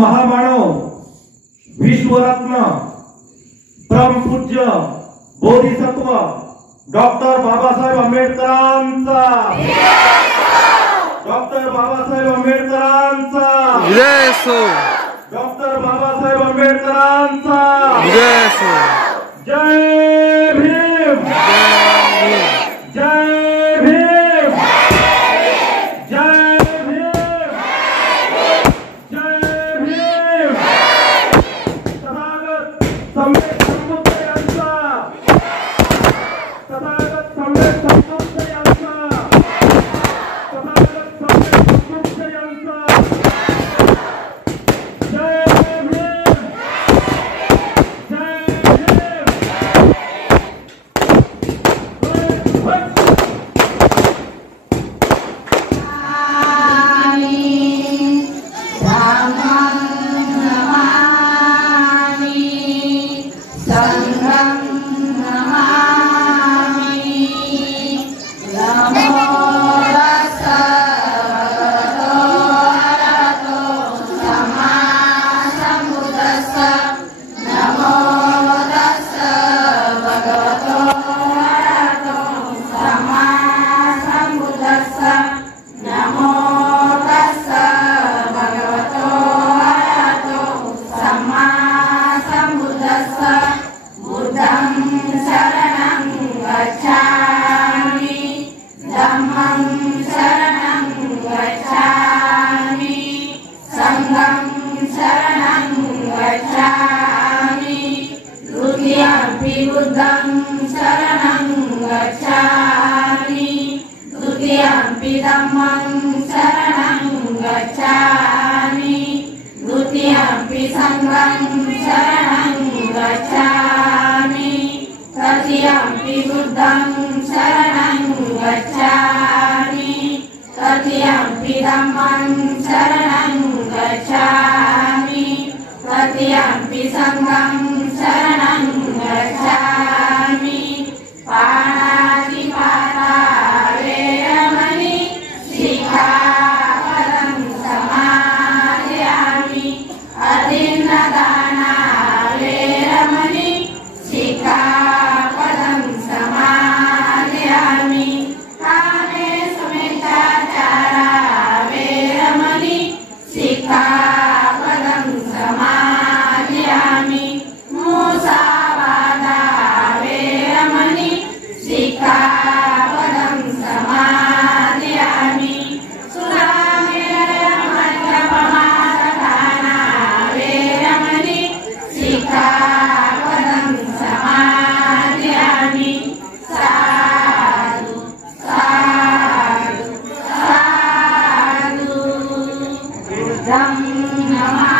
महामानव विश्वरत्न परम पूज्य बोधिसत्व डॉक्टर बाबासाहेब आंबेडकरांचा डॉक्टर बाबासाहेब आंबेडकरांचा विजय असो डॉक्टर बाबासाहेब आंबेडकरांचा विजय असो जय भीम जय भीम जय भीम जय भीम तथागत सम्यक संबुद्ध यांचा तथागत सम्यक संबुद्ध यांचा तथागत सम्यक संबुद्ध यांचा जय भीम जय Namaste.